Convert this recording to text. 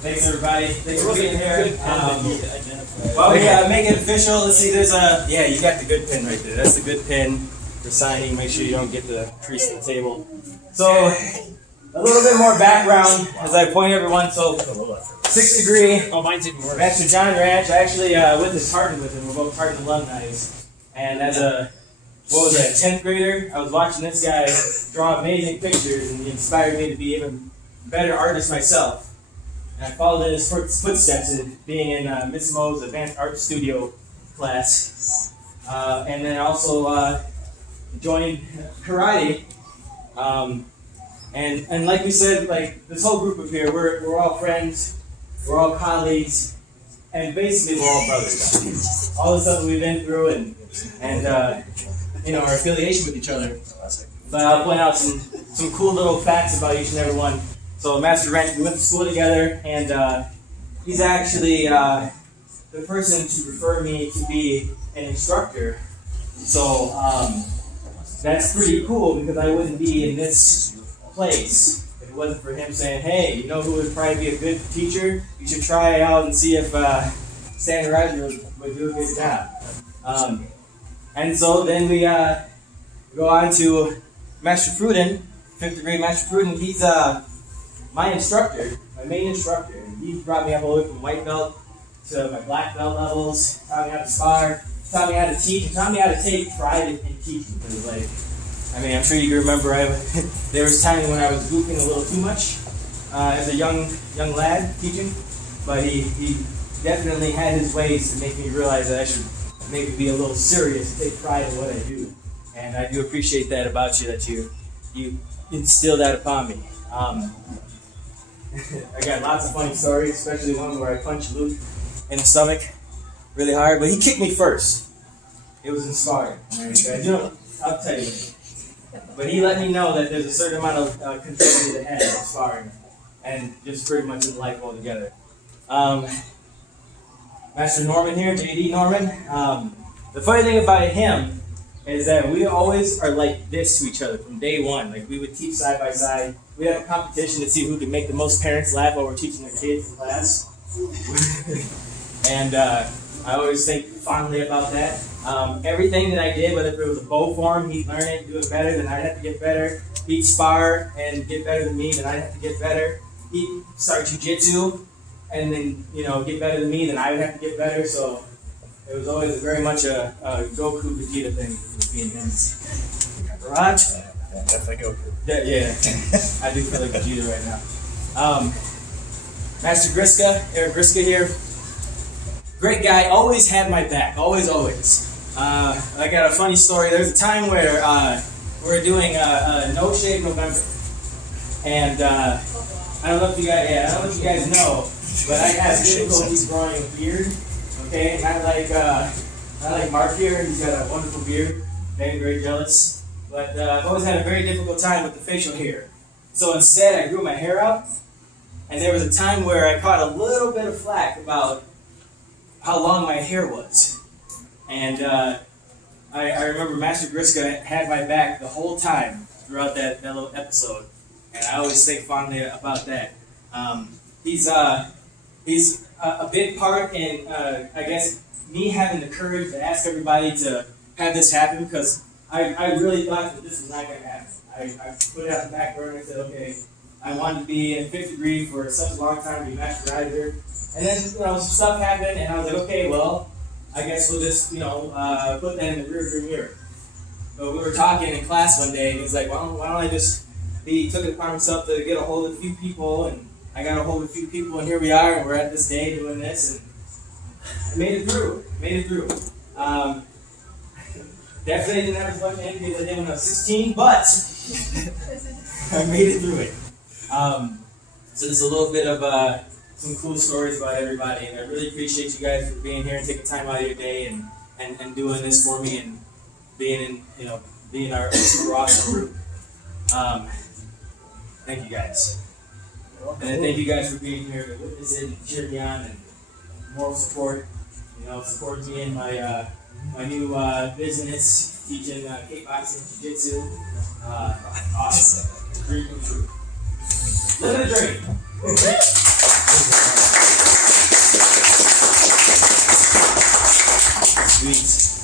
Thanks everybody. Thanks for being here. While we make it official, let's see. There's yeah, you got the good pin right there. That's the good pin for signing. Make sure you don't get the crease in the table. So a little bit more background as I point everyone. So 6th degree. Oh, mine's even worse. Master John Ranch. I actually went to Tartan with him. We're both Tartan alumni. And as a 10th grader, I was watching this guy draw amazing pictures, and he inspired me to be even better artist myself. And I followed in his footsteps in being in Miss Mo's Advanced Art Studio class. And then also joined karate. And like we said, like this whole group of here, we're all friends, we're all colleagues, and basically we're all brothers. All the stuff that we've been through and you know, our affiliation with each other. But I'll point out some cool little facts about each and every one. So Master Ranch, we went to school together, and he's actually the person to refer me to be an instructor. So that's pretty cool because I wouldn't be in this place if it wasn't for him saying, hey, you know who would probably be a good teacher? You should try out and see if Stan Roger would do a good job. And so then we go on to Master Pruden, 5th degree Master Pruden. He's my instructor, my main instructor. And he brought me up all the way from white belt to my black belt levels, taught me how to spar, taught me how to teach, and taught me how to take pride in teaching. Because, like, I mean, I'm sure you can remember there was times when I was goofing a little too much as a young lad teaching, but he definitely had his ways to make me realize that I should maybe be a little serious and take pride in what I do. And I do appreciate that about you, that you instill that upon me. I got lots of funny stories, especially one where I punched Luke in the stomach really hard, but he kicked me first. It was inspiring. You know, I'll tell you. But he let me know that there's a certain amount of control to have in sparring, and just pretty much in life altogether. Master Norman here, JD Norman. The funny thing about him is that we always are like this to each other from day one. Like, we would teach side by side. We have a competition to see who can make the most parents laugh while we're teaching their kids in class. And I always think fondly about that. Everything that I did, whether it was a bow form, he'd learn it, do it better, then I'd have to get better. He'd spar and get better than me, then I'd have to get better. He'd start Jiu Jitsu and then, you know, get better than me, then I would have to get better. So it was always very much a Goku Vegeta thing with me and him. Grad? Yeah, definitely Goku. Yeah, I do feel like Vegeta right now. Master Gryska, Eric Gryska here. Great guy, always had my back, always. I got a funny story. There's a time where we were doing No Shave November, and I don't know if you guys know, but I have difficulty growing a beard. Okay, not like Mark here. He's got a wonderful beard. Very jealous. But I've always had a very difficult time with the facial hair. So instead, I grew my hair out, and there was a time where I caught a little bit of flack about how long my hair was. And I remember Master Gryska had my back the whole time throughout that little episode, and I always think fondly about that. He's a big part in, I guess, me having the courage to ask everybody to have this happen, because I really thought that this was not going to happen. I put it on the back burner and said, okay, I wanted to be in 5th degree for such a long time to be Master Rider. And then, you know, some stuff happened, and I was like, okay, well, I guess we'll just, you know, put that in the rearview mirror. But we were talking in class one day, and he's like, well, why don't I just, he took it upon himself to get a hold of a few people, and I got a hold of a few people, and here we are, and we're at this day doing this, and I made it through. Definitely didn't have as much energy as I did when I was 16, but I made it through it. So there's a little bit of some cool stories about everybody, and I really appreciate you guys for being here and taking time out of your day and doing this for me and being our super awesome group. Thank you guys. And thank you guys for being here to witness it and cheer me on and moral support. You know, support me in my my new business, teaching kickboxing, jiu-jitsu. Awesome. Dream come true. Living a dream. Sweet.